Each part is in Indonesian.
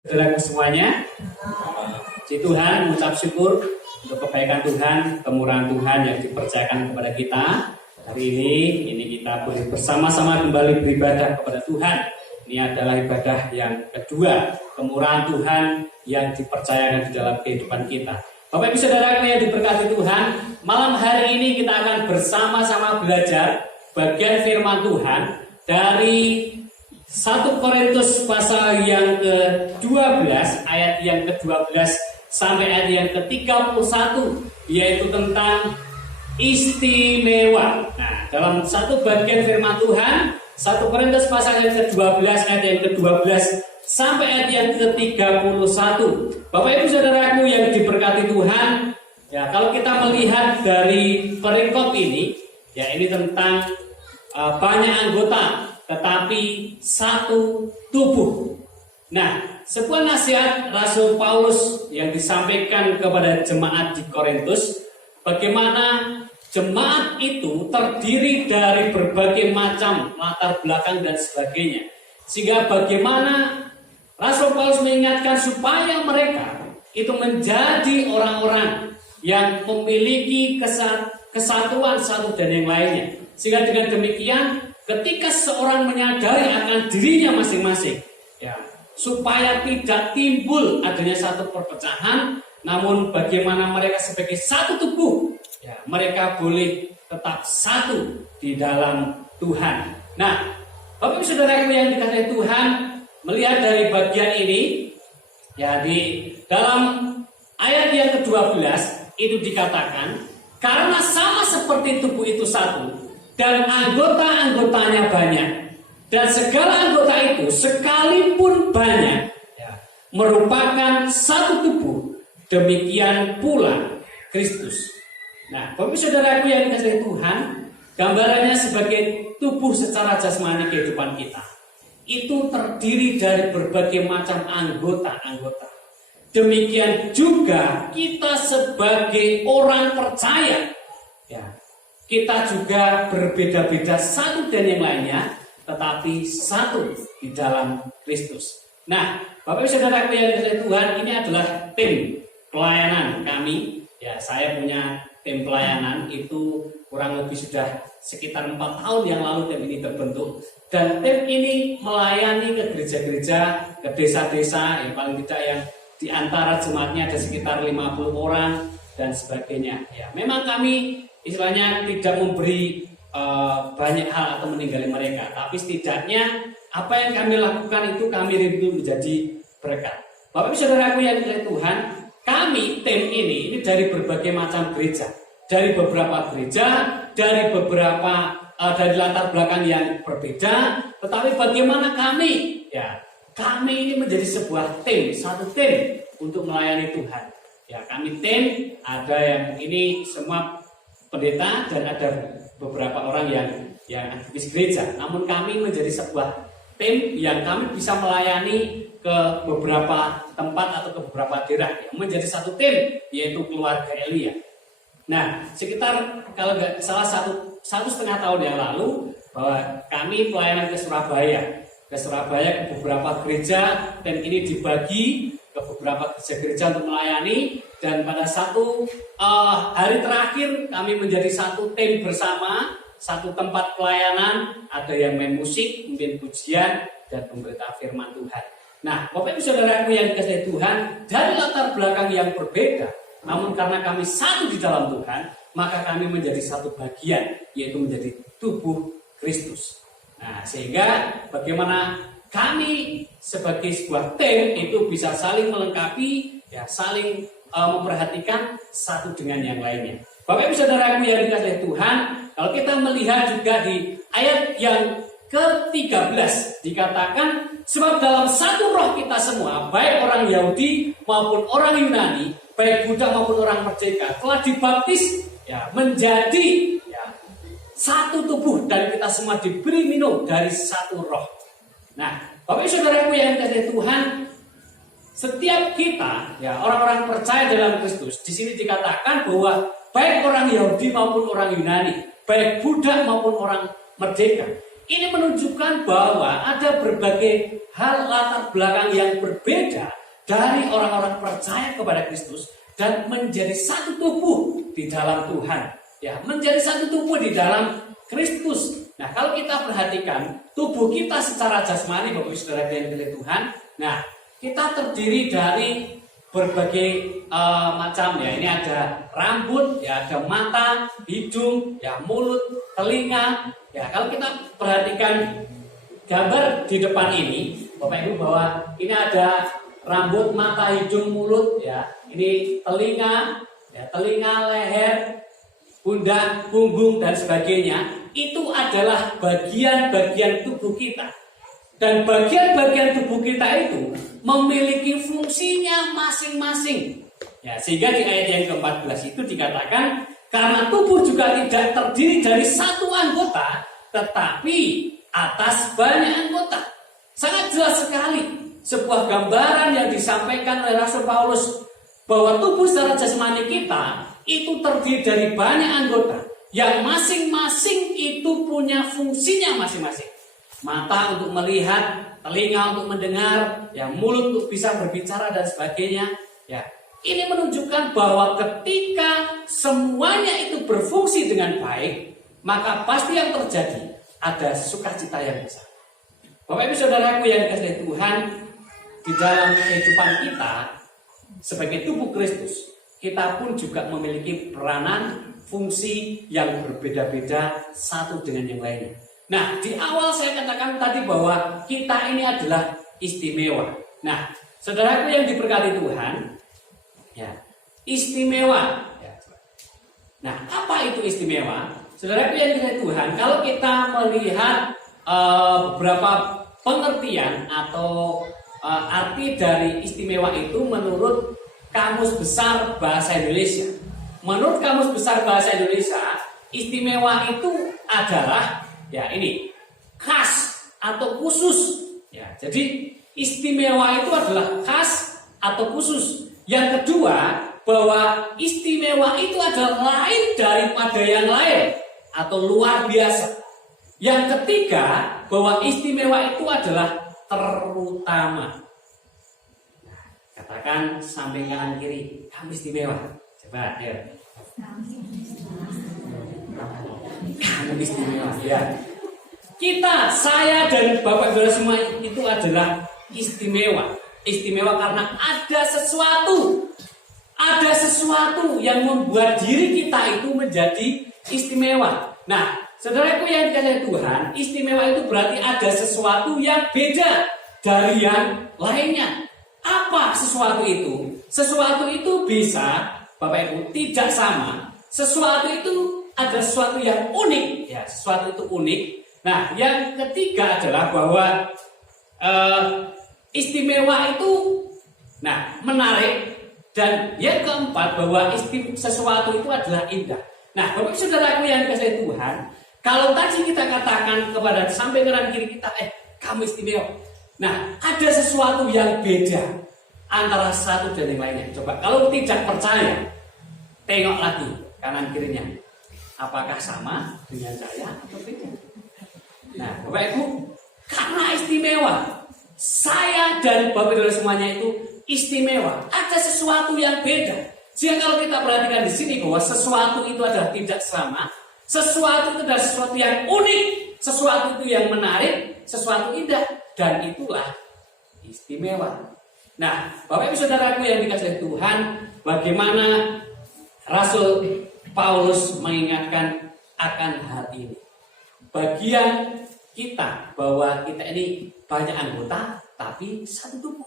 Saudaraku semuanya, si Tuhan mengucap syukur untuk kebaikan Tuhan, kemurahan Tuhan yang dipercayakan kepada kita. Hari ini kita boleh bersama-sama kembali beribadah kepada Tuhan. Ini adalah ibadah yang kedua, kemurahan Tuhan yang dipercayakan di dalam kehidupan kita. Bapak Ibu Saudaraku yang diberkati Tuhan, malam hari ini kita akan bersama-sama belajar bagian firman Tuhan dari 1 Korintus pasal yang ke-12 ayat yang ke-12 sampai ayat yang ke-31, yaitu tentang istimewa. Nah, dalam satu bagian firman Tuhan 1 Korintus pasal yang ke-12 ayat yang ke-12 sampai ayat yang ke-31. Bapak Ibu Saudaraku yang diberkati Tuhan, ya, kalau kita melihat dari perikop ini, ya, ini tentang banyak anggota tetapi satu tubuh. Nah, sebuah nasihat Rasul Paulus yang disampaikan kepada jemaat di Korintus, bagaimana jemaat itu terdiri dari berbagai macam latar belakang dan sebagainya. Sehingga bagaimana Rasul Paulus mengingatkan supaya mereka itu menjadi orang-orang yang memiliki kesatuan satu dan yang lainnya. Sehingga dengan demikian ketika seorang menyadari akan dirinya masing-masing, ya, supaya tidak timbul adanya satu perpecahan, namun bagaimana mereka sebagai satu tubuh, ya, mereka boleh tetap satu di dalam Tuhan. Nah, Bapak Ibu Saudaraku yang dikasihi Tuhan, melihat dari bagian ini, ya, di dalam ayat yang ke-12 itu dikatakan, karena sama seperti tubuh itu satu, dan anggota-anggotanya banyak, dan segala anggota itu sekalipun banyak, ya, merupakan satu tubuh, demikian pula Kristus. Nah, Bapak Saudaraku yang dikasihi Tuhan, gambarannya sebagai tubuh secara jasmani kehidupan kita itu terdiri dari berbagai macam anggota-anggota. Demikian juga kita sebagai orang percaya, ya, kita juga berbeda-beda satu dan yang lainnya, tetapi satu di dalam Kristus. Nah, Bapak Saudaraku yang dikasihi Tuhan, ini adalah tim pelayanan kami. Ya, saya punya tim pelayanan itu kurang lebih sudah sekitar 4 tahun yang lalu tim ini terbentuk. Dan tim ini melayani ke gereja-gereja, ke desa-desa, yang paling tidak yang di antara jemaatnya ada sekitar 50 orang dan sebagainya. Ya, memang kami istilahnya tidak memberi banyak hal atau meninggali mereka, tapi setidaknya apa yang kami lakukan itu kami rindu menjadi berkat. Bapak Ibu Saudaraku yang dikasihi Tuhan, kami tim ini dari berbagai macam gereja, dari beberapa gereja, dari beberapa dari latar belakang yang berbeda, tetapi bagaimana kami, ya, kami ini menjadi sebuah tim, satu tim untuk melayani Tuhan. Ya, kami tim, ada yang ini semua pendeta dan ada beberapa orang yang aktivis gereja. Namun kami menjadi sebuah tim yang kami bisa melayani ke beberapa tempat atau ke beberapa daerah, yang menjadi satu tim, yaitu keluarga Elia. Nah, sekitar kalau nggak salah satu setengah tahun yang lalu, bahwa kami pelayanan ke Surabaya ke beberapa gereja, dan ini dibagi ke beberapa gereja untuk melayani. Dan pada satu hari terakhir kami menjadi satu tim bersama, satu tempat pelayanan, ada yang main musik, mungkin pujian, dan pemberitahuan firman Tuhan. Nah, Bapak Ibu Saudaraku yang dikasihi Tuhan, dari latar belakang yang berbeda, namun karena kami satu di dalam Tuhan, maka kami menjadi satu bagian, yaitu menjadi tubuh Kristus. Nah, sehingga bagaimana kami sebagai sebuah tim itu bisa saling melengkapi, ya, saling memperhatikan satu dengan yang lainnya. Bapak Ibu Saudaraku yang dikasihi Tuhan, kalau kita melihat juga di ayat yang ke-13 dikatakan, sebab dalam satu roh kita semua, baik orang Yahudi maupun orang Yunani, baik Buddha maupun orang merdeka, telah dibaptis, ya, menjadi, ya, satu tubuh, dan kita semua diberi minum dari satu roh. Nah, Bapak Ibu Saudaraku yang dikasihi Tuhan, setiap kita, ya, orang-orang percaya dalam Kristus, di sini dikatakan bahwa baik orang Yahudi maupun orang Yunani, baik Buddha maupun orang merdeka, ini menunjukkan bahwa ada berbagai hal latar belakang yang berbeda dari orang-orang percaya kepada Kristus dan menjadi satu tubuh di dalam Tuhan. Ya, menjadi satu tubuh di dalam Kristus. Nah, kalau kita perhatikan tubuh kita secara jasmani, Bapak Ibu Saudara yang dikasihi Tuhan, nah, kita terdiri dari berbagai macam ya. Ini ada rambut, ya, ada mata, hidung, ya, mulut, telinga. Ya, kalau kita perhatikan gambar di depan ini, Bapak Ibu, bahwa ini ada rambut, mata, hidung, mulut, ya. Ini telinga, ya, telinga, leher, pundak, punggung dan sebagainya. Itu adalah bagian-bagian tubuh kita. Dan bagian-bagian tubuh kita itu memiliki fungsinya masing-masing. Ya, sehingga di ayat yang ke-14 itu dikatakan, karena tubuh juga tidak terdiri dari satu anggota, tetapi atas banyak anggota. Sangat jelas sekali sebuah gambaran yang disampaikan oleh Rasul Paulus bahwa tubuh secara jasmani kita itu terdiri dari banyak anggota yang masing-masing itu punya fungsinya masing-masing. Mata untuk melihat, telinga untuk mendengar, ya, mulut untuk bisa berbicara dan sebagainya. Ya, ini menunjukkan bahwa ketika semuanya itu berfungsi dengan baik, maka pasti yang terjadi ada sukacita yang besar. Bapak Ibu Saudaraku yang dikasihi Tuhan, di dalam kehidupan kita sebagai tubuh Kristus, kita pun juga memiliki peranan, fungsi yang berbeda-beda satu dengan yang lainnya. Nah, di awal saya katakan tadi bahwa kita ini adalah istimewa. Nah, saudaraku yang diberkati Tuhan, ya, istimewa. Ya. Nah, apa itu istimewa? Saudaraku yang diberkati Tuhan, kalau kita melihat beberapa pengertian atau arti dari istimewa itu menurut Kamus Besar Bahasa Indonesia. Menurut Kamus Besar Bahasa Indonesia, istimewa itu adalah, ya, ini, khas atau khusus. Ya, jadi istimewa itu adalah khas atau khusus. Yang kedua, bahwa istimewa itu adalah lain daripada yang lain atau luar biasa. Yang ketiga, bahwa istimewa itu adalah terutama. Nah, katakan samping kanan kiri, kamu istimewa. Coba, ya. Kamu istimewa, ya. Kita, saya dan Bapak Ibu semua itu adalah istimewa. Istimewa karena ada sesuatu yang membuat diri kita itu menjadi istimewa. Nah, saudaraku yang dikasihi Tuhan, istimewa itu berarti ada sesuatu yang beda dari yang lainnya. Apa sesuatu itu? Sesuatu itu bisa, Bapak Ibu, tidak sama. Sesuatu itu ada sesuatu yang unik, ya, sesuatu itu unik. Nah, yang ketiga adalah bahwa istimewa itu, nah, menarik. Dan yang keempat, bahwa sesuatu itu adalah indah. Nah, Bapak Saudaraku yang dikasihi Tuhan, kalau tadi kita katakan kepada sampai kanan kiri kita, kamu istimewa. Nah, ada sesuatu yang beda antara satu dan yang lainnya. Coba, kalau tidak percaya, tengok lagi kanan kirinya. Apakah sama dengan saya atau beda? Nah, Bapak Ibu, karena istimewa, saya dan Bapak Ibu semuanya itu istimewa. Ada sesuatu yang beda. Jika kalau kita perhatikan di sini bahwa sesuatu itu adalah tidak sama, sesuatu itu adalah sesuatu yang unik, sesuatu itu yang menarik, sesuatu indah, dan itulah istimewa. Nah, Bapak Ibu Saudaraku yang dikasihi Tuhan, bagaimana Rasul Paulus mengingatkan akan hal ini. Bagian kita bahwa kita ini banyak anggota, tapi satu tubuh.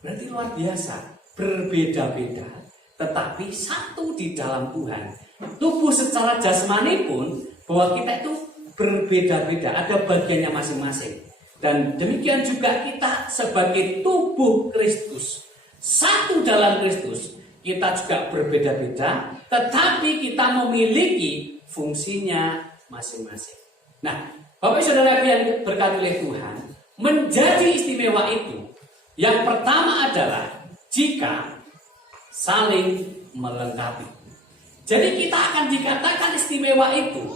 Berarti luar biasa, berbeda-beda, tetapi satu di dalam Tuhan. Tubuh secara jasmani pun bahwa kita itu berbeda-beda, ada bagiannya masing-masing. Dan demikian juga kita sebagai tubuh Kristus, satu dalam Kristus, kita juga berbeda-beda, tetapi kita memiliki fungsinya masing-masing. Nah, Bapak Saudara yang berkati oleh Tuhan, menjadi istimewa itu, yang pertama adalah jika saling melengkapi. Jadi kita akan dikatakan istimewa itu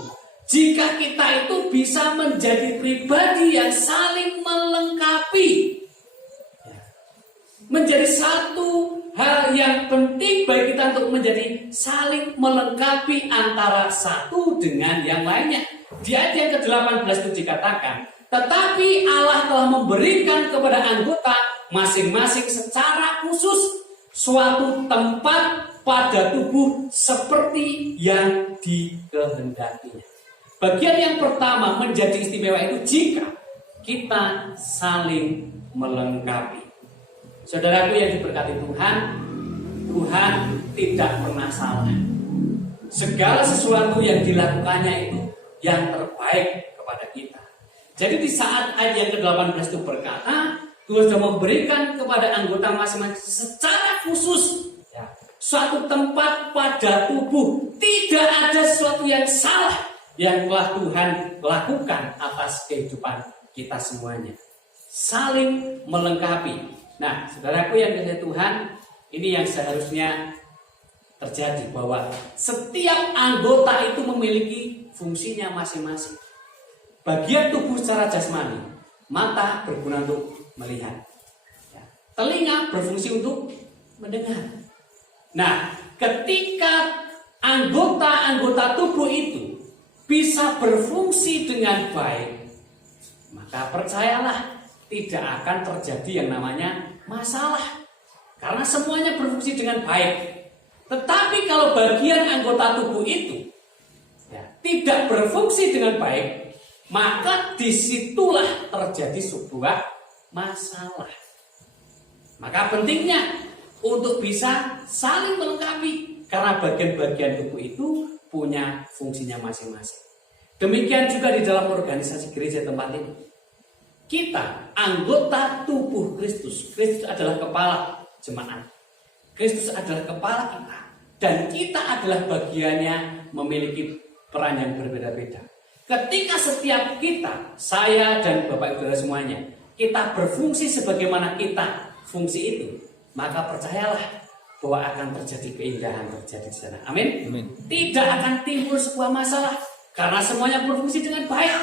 Jika kita itu bisa menjadi pribadi yang saling melengkapi, menjadi satu hal yang penting bagi kita untuk menjadi saling melengkapi antara satu dengan yang lainnya. Di ayat yang ke-18 itu dikatakan, tetapi Allah telah memberikan kepada anggota masing-masing secara khusus suatu tempat pada tubuh seperti yang dikehendakinya. Bagian yang pertama menjadi istimewa itu jika kita saling melengkapi. Saudaraku yang diberkati Tuhan, Tuhan tidak pernah salah. Segala sesuatu yang dilakukannya itu yang terbaik kepada kita. Jadi di saat ayat yang ke-18 itu berkata, Tuhan sudah memberikan kepada anggota masing-masing secara khusus suatu tempat pada tubuh. Tidak ada sesuatu yang salah yang telah Tuhan lakukan atas kehidupan kita semuanya. Saling melengkapi. Nah, saudaraku yang dikasihi Tuhan, ini yang seharusnya terjadi, bahwa setiap anggota itu memiliki fungsinya masing-masing. Bagian tubuh secara jasmani, mata berguna untuk melihat, telinga berfungsi untuk mendengar. Nah, ketika anggota-anggota tubuh itu bisa berfungsi dengan baik, maka percayalah tidak akan terjadi yang namanya masalah, karena semuanya berfungsi dengan baik. Tetapi kalau bagian anggota tubuh itu tidak berfungsi dengan baik, maka disitulah terjadi sebuah masalah. Maka pentingnya untuk bisa saling melengkapi, karena bagian-bagian tubuh itu punya fungsinya masing-masing. Demikian juga di dalam organisasi gereja tempat ini. Kita anggota tubuh Kristus. Kristus adalah kepala jemaat. Kristus adalah kepala kita. Dan kita adalah bagiannya memiliki peran yang berbeda-beda. Ketika setiap kita, saya dan Bapak Ibu semuanya, kita berfungsi sebagaimana kita fungsi itu, maka percayalah bahwa akan terjadi keindahan terjadi di sana. Amin. Amin. Tidak akan timbul sebuah masalah karena semuanya berfungsi dengan baik.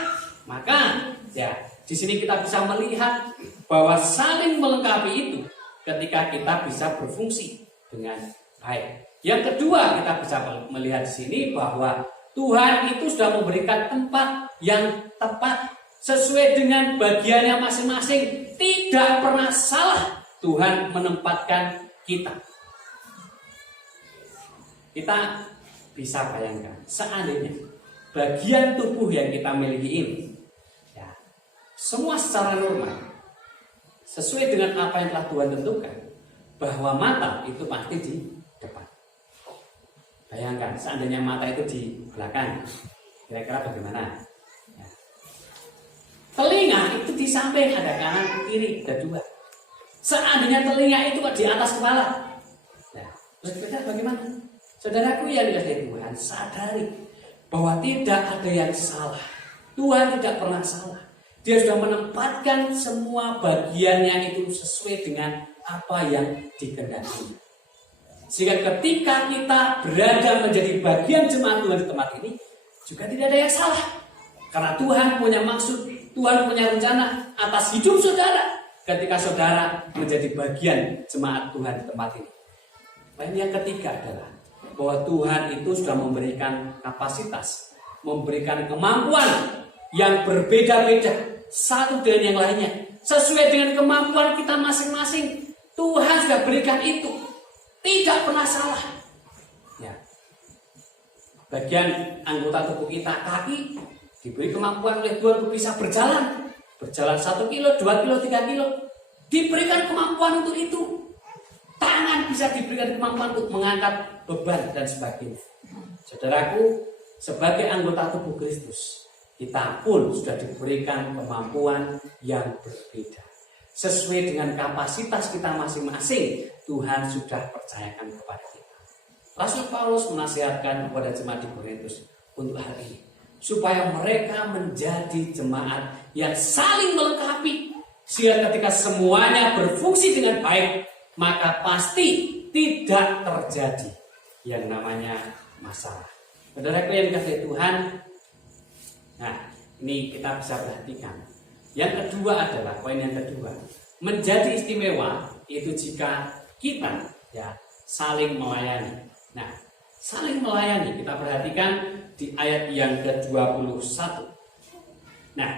Maka di sini kita bisa melihat bahwa saling melengkapi itu ketika kita bisa berfungsi dengan baik. Yang kedua, kita bisa melihat di sini bahwa Tuhan itu sudah memberikan tempat yang tepat sesuai dengan bagiannya masing-masing. Tidak pernah salah Tuhan menempatkan kita. Kita bisa bayangkan, seandainya bagian tubuh yang kita miliki ini, semua secara normal, sesuai dengan apa yang telah Tuhan tentukan, bahwa mata itu pasti di depan. Bayangkan, seandainya mata itu di belakang, kira-kira bagaimana? Telinga itu di samping, ada kanan, kiri, ada dua. Seandainya telinga itu di atas kepala, terus kita bagaimana? Saudaraku yang dikasihi Tuhan, sadari bahwa tidak ada yang salah. Tuhan tidak pernah salah. Dia sudah menempatkan semua bagiannya itu sesuai dengan apa yang dikehendaki. Sehingga ketika kita berada menjadi bagian jemaat Tuhan di tempat ini, juga tidak ada yang salah. Karena Tuhan punya maksud, Tuhan punya rencana atas hidup saudara ketika saudara menjadi bagian jemaat Tuhan di tempat ini. Dan yang ketiga adalah bahwa Tuhan itu sudah memberikan kapasitas, memberikan kemampuan yang berbeda-beda satu dengan yang lainnya. Sesuai dengan kemampuan kita masing-masing, Tuhan sudah berikan itu. Tidak pernah salah. Bagian anggota tubuh kita, kaki, diberi kemampuan oleh Tuhan untuk bisa berjalan. Berjalan 1 kilo, 2 kilo, 3 kilo. Diberikan kemampuan untuk itu. Tangan bisa diberikan kemampuan untuk mengangkat beban dan sebagainya. Saudaraku, sebagai anggota tubuh Kristus, kita pun sudah diberikan kemampuan yang berbeda. Sesuai dengan kapasitas kita masing-masing, Tuhan sudah percayakan kepada kita. Rasul Paulus menasihatkan kepada jemaat di Korintus untuk hal ini, supaya mereka menjadi jemaat yang saling melengkapi, sehingga ketika semuanya berfungsi dengan baik, maka pasti tidak terjadi yang namanya masalah. Saudaraku yang dikasihi Tuhan, Nah, ini kita bisa perhatikan. Yang kedua adalah poin yang kedua, menjadi istimewa itu jika kita ya saling melayani. Nah, saling melayani kita perhatikan di ayat yang ke-21. Nah,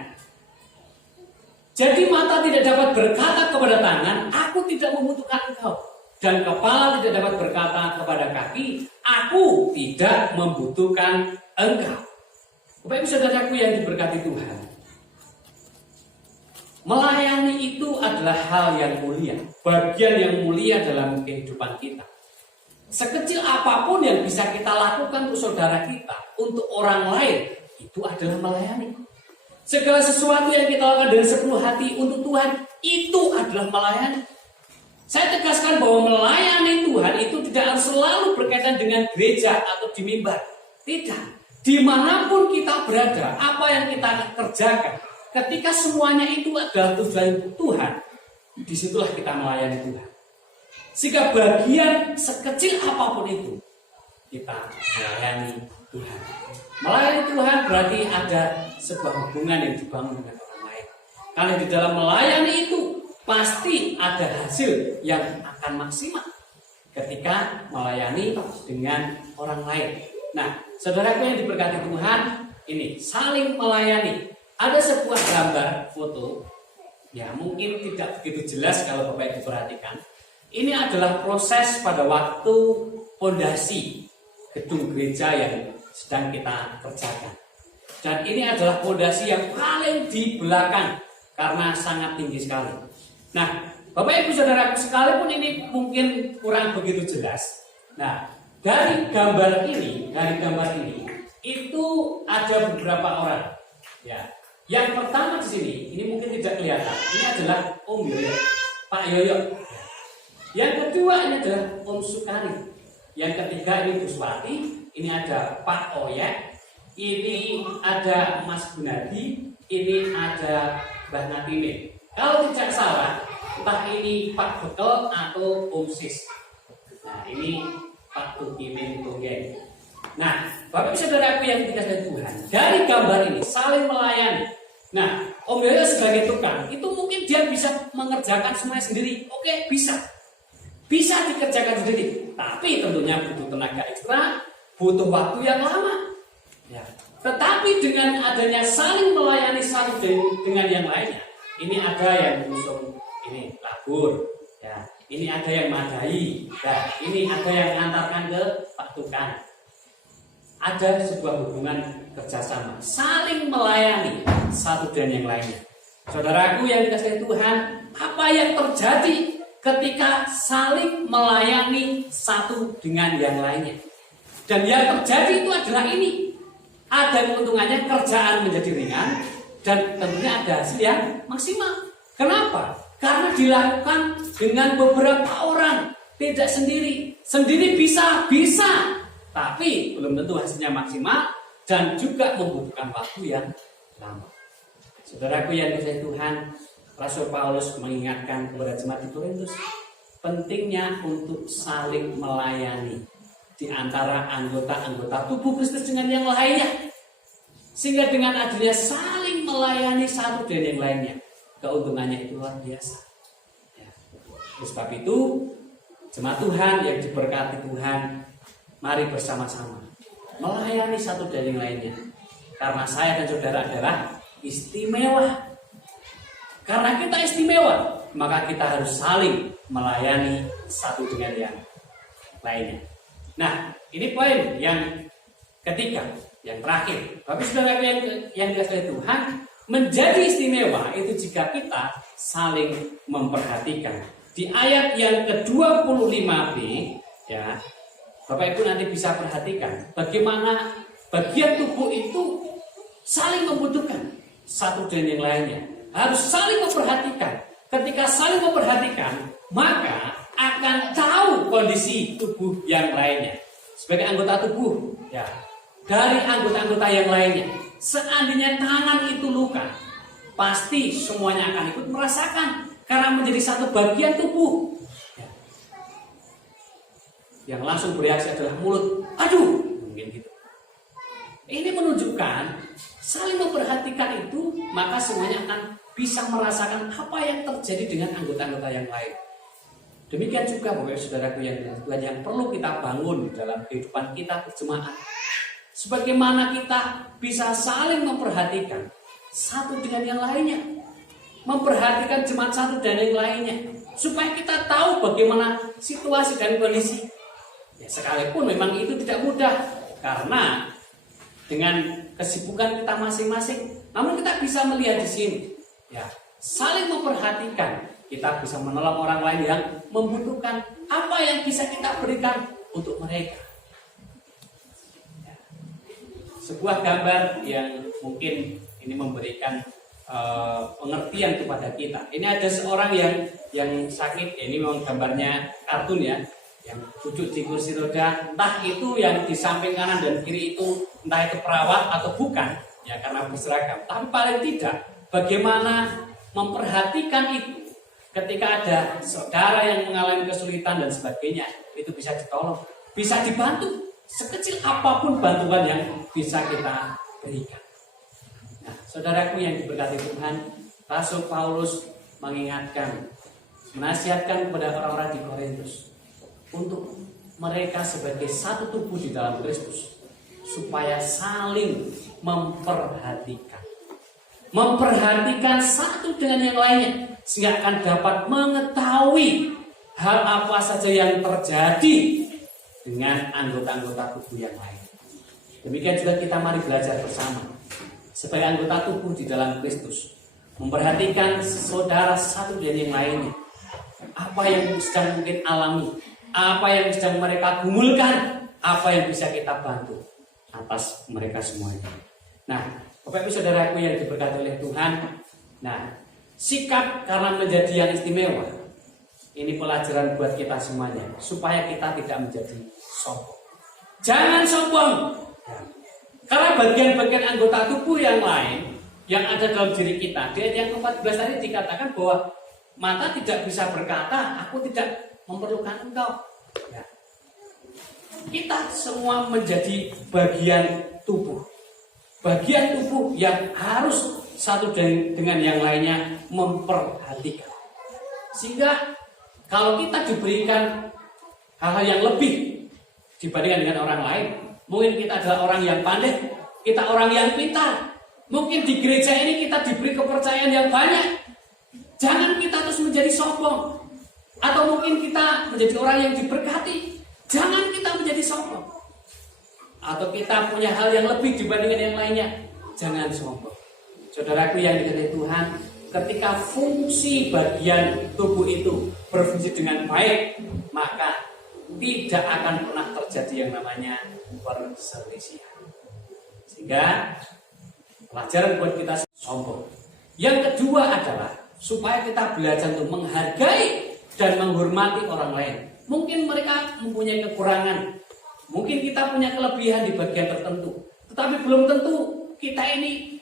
jadi mata tidak dapat berkata kepada tangan, aku tidak membutuhkan engkau. Dan kepala tidak dapat berkata kepada kaki, aku tidak membutuhkan engkau. Bapak Ibu Saudaraku yang diberkati Tuhan, melayani itu adalah hal yang mulia, bagian yang mulia dalam kehidupan kita. Sekecil apapun yang bisa kita lakukan untuk saudara kita, untuk orang lain, itu adalah melayani. Segala sesuatu yang kita lakukan dari sepenuh hati untuk Tuhan, itu adalah melayani. Saya tegaskan bahwa melayani Tuhan itu tidak harus selalu berkaitan dengan gereja atau di mimbar. Tidak. Dimanapun kita berada, apa yang kita kerjakan, ketika semuanya itu adalah tujuan Tuhan, disitulah kita melayani Tuhan. Sehingga bagian sekecil apapun itu, kita melayani Tuhan. Melayani Tuhan berarti ada sebuah hubungan yang dibangun dengan orang lain. Karena di dalam melayani itu pasti ada hasil yang akan maksimal ketika melayani dengan orang lain. Nah, saudaraku yang diberkati Tuhan, ini saling melayani. Ada sebuah gambar foto, ya mungkin tidak begitu jelas kalau Bapak Ibu perhatikan. Ini adalah proses pada waktu pondasi gedung gereja yang sedang kita kerjakan. Dan ini adalah pondasi yang paling di belakang karena sangat tinggi sekali. Nah, Bapak Ibu Saudaraku, sekalipun ini mungkin kurang begitu jelas. Nah, dari gambar ini itu ada beberapa orang. Ya, yang pertama di sini, ini mungkin tidak kelihatan. Ini adalah Om Yoyo, Pak Yoyo. Yang kedua ini adalah Om Sukari. Yang ketiga ini Bu Swati. Ini ada Pak Oyek. Ini ada Mas Gunadi. Ini ada Mbak Natime. Kalau tidak salah, entah ini Pak Bekel atau Om Sis. Nah, ini Pak Tukimin Tunggeng. Nah, Bapak Saudaraku yang dikasihi Tuhan, dari gambar ini saling melayani. Nah, Om Yoyo sebagai tukang, itu mungkin dia bisa mengerjakan semuanya sendiri. Oke, bisa. Bisa dikerjakan sendiri. Tapi tentunya butuh tenaga ekstra, butuh waktu yang lama. Ya. Tetapi dengan adanya saling melayani satu dengan yang lainnya, ini ada yang mengusung ini labur, ya. Ini ada yang madai, ya. Ini ada yang mengantarkan ke Pak Tukang. Ada sebuah hubungan kerjasama, saling melayani satu dan yang lainnya. Saudaraku yang dikasihi Tuhan, apa yang terjadi ketika saling melayani satu dengan yang lainnya? Dan yang terjadi itu adalah ini. Ada keuntungannya, kerjaan menjadi ringan dan tentunya ada hasil yang maksimal. Kenapa? Karena dilakukan dengan beberapa orang, tidak sendiri. Sendiri bisa, tapi belum tentu hasilnya maksimal dan juga membutuhkan waktu yang lama. Saudaraku yang dikasihi Tuhan, Rasul Paulus mengingatkan kepada jemaat di Korintus pentingnya untuk saling melayani di antara anggota-anggota tubuh Kristus dengan yang lainnya. Sehingga dengan adanya saling melayani satu dan yang lainnya, keuntungannya itu luar biasa. Ya. Oleh sebab itu, jemaat Tuhan yang diberkati Tuhan, mari bersama-sama melayani satu dan yang lainnya. Karena saya dan saudara adalah istimewa. Karena kita istimewa, maka kita harus saling melayani satu dengan yang lainnya. Nah, ini poin yang ketiga, yang terakhir. Tapi saudara yang dikasihi Tuhan, menjadi istimewa itu jika kita saling memperhatikan. Di ayat yang ke-25b, ya, Bapak Ibu nanti bisa perhatikan bagaimana bagian tubuh itu saling membutuhkan satu dan yang lainnya. Harus saling memperhatikan. Ketika saling memperhatikan, maka akan tahu kondisi tubuh yang lainnya. Sebagai anggota tubuh, ya, dari anggota-anggota yang lainnya. Seandainya tangan itu luka, pasti semuanya akan ikut merasakan karena menjadi satu bagian tubuh. Ya. Yang langsung bereaksi adalah mulut. Aduh, mungkin gitu. Ini menunjukkan saling memperhatikan itu, maka semuanya akan bisa merasakan apa yang terjadi dengan anggota-anggota yang lain. Demikian juga Bapak Saudaraku yang Tuhan, yang perlu kita bangun di dalam kehidupan kita berjemaat. Sebagaimana kita bisa saling memperhatikan satu dengan yang lainnya, memperhatikan jemaat satu dan yang lainnya, supaya kita tahu bagaimana situasi dan kondisi. Ya, sekalipun memang itu tidak mudah, karena dengan kesibukan kita masing-masing, namun kita bisa melihat di sini, ya, saling memperhatikan. Kita bisa menolong orang lain yang membutuhkan apa yang bisa kita berikan untuk mereka. Ya. Sebuah gambar yang mungkin ini memberikan pengertian kepada kita. Ini ada seorang yang sakit. Ini memang gambarnya kartun ya, yang duduk di kursi roda. Entah itu yang di samping kanan dan kiri itu, entah itu perawat atau bukan, ya karena berseragam. Tapi paling tidak, bagaimana memperhatikan itu. Ketika ada saudara yang mengalami kesulitan dan sebagainya, itu bisa ditolong, bisa dibantu, sekecil apapun bantuan yang bisa kita berikan. Nah, saudaraku yang diberkati Tuhan, Rasul Paulus mengingatkan, menasihatkan kepada orang-orang di Korintus untuk mereka sebagai satu tubuh di dalam Kristus, supaya saling memperhatikan satu dengan yang lainnya, sehingga akan dapat mengetahui hal apa saja yang terjadi dengan anggota-anggota tubuh yang lain. Demikian juga kita mari belajar bersama sebagai anggota tubuh di dalam Kristus, memperhatikan saudara satu dan yang lainnya, apa yang sedang mungkin alami, apa yang sedang mereka gumulkan, apa yang bisa kita bantu atas mereka semuanya. Nah, Bapak Ibu Saudaraku yang diberkati oleh Tuhan, nah, sikap karena menjadi yang istimewa, ini pelajaran buat kita semuanya, supaya kita tidak menjadi sombong. Jangan sombong, karena bagian-bagian anggota tubuh yang lain yang ada dalam diri kita. Di ayat yang ke-14 tadi dikatakan bahwa mata tidak bisa berkata, aku tidak memerlukan engkau. Ya. Kita semua menjadi bagian tubuh. Bagian tubuh yang harus satu dengan yang lainnya memperhatikan. Sehingga kalau kita diberikan hal-hal yang lebih dibandingkan dengan orang lain, mungkin kita adalah orang yang pandai, kita orang yang pintar, mungkin di gereja ini kita diberi kepercayaan yang banyak. Jangan kita terus menjadi sombong. Atau mungkin kita menjadi orang yang diberkati, jangan kita menjadi sombong. Atau kita punya hal yang lebih dibandingkan yang lainnya, jangan sombong. Saudaraku yang dikasihi Tuhan, ketika fungsi bagian tubuh itu berfungsi dengan baik, maka tidak akan pernah terjadi yang namanya perselisihan. Sehingga pelajaran buat kita sombong. Yang kedua adalah supaya kita belajar untuk menghargai dan menghormati orang lain. Mungkin mereka mempunyai kekurangan, mungkin kita punya kelebihan di bagian tertentu, tetapi belum tentu kita ini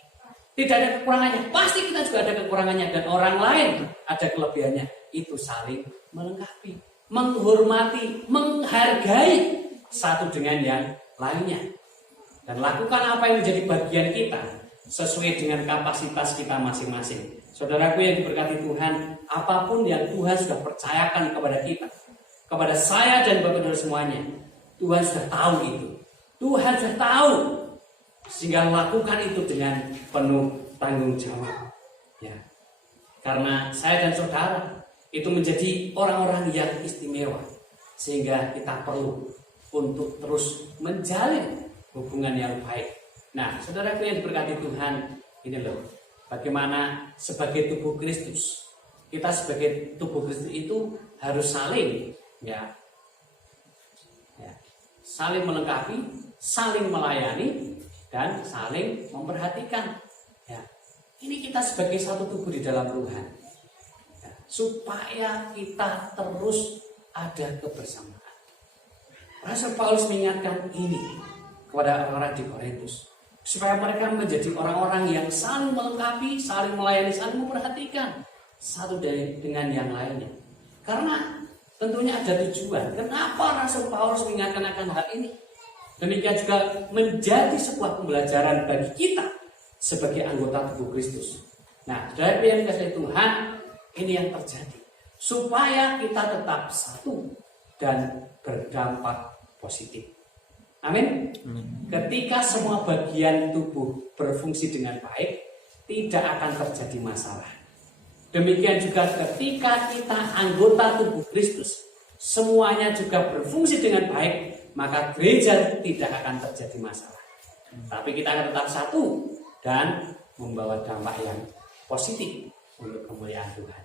tidak ada kekurangannya. Pasti kita juga ada kekurangannya, dan orang lain ada kelebihannya. Itu saling melengkapi, menghormati, menghargai satu dengan yang lainnya, dan lakukan apa yang menjadi bagian kita sesuai dengan kapasitas kita masing-masing. Saudaraku yang diberkati Tuhan, apapun yang Tuhan sudah percayakan kepada kita, kepada saya dan Bapak Saudara semuanya, Tuhan sudah tahu itu. Tuhan sudah tahu, sehingga lakukan itu dengan penuh tanggung jawab. Ya. Karena saya dan saudara itu menjadi orang-orang yang istimewa, sehingga kita perlu untuk terus menjalin hubungan yang baik. Nah, saudaraku yang diberkati Tuhan, ini loh, bagaimana sebagai tubuh Kristus, kita sebagai tubuh Kristus itu harus saling, saling melengkapi, saling melayani, dan saling memperhatikan. Ya. Ini kita sebagai satu tubuh di dalam Tuhan, ya, supaya kita terus ada kebersamaan. Rasul Paulus mengingatkan ini kepada orang-orang di Korintus, supaya mereka menjadi orang-orang yang saling melengkapi, saling melayani, saling memperhatikan satu dengan yang lainnya. Karena tentunya ada tujuan. Kenapa Rasul Paulus mengingatkan akan hal ini? Demikian juga menjadi sebuah pembelajaran bagi kita, sebagai anggota tubuh Kristus. Nah, dari yang kasih Tuhan, ini yang terjadi supaya kita tetap satu dan berdampak positif. Amin. Ketika semua bagian tubuh berfungsi dengan baik, tidak akan terjadi masalah. Demikian juga ketika kita anggota tubuh Kristus, semuanya juga berfungsi dengan baik, maka gereja tidak akan terjadi masalah. Tapi kita akan tetap satu dan membawa dampak yang positif untuk kemuliaan Tuhan.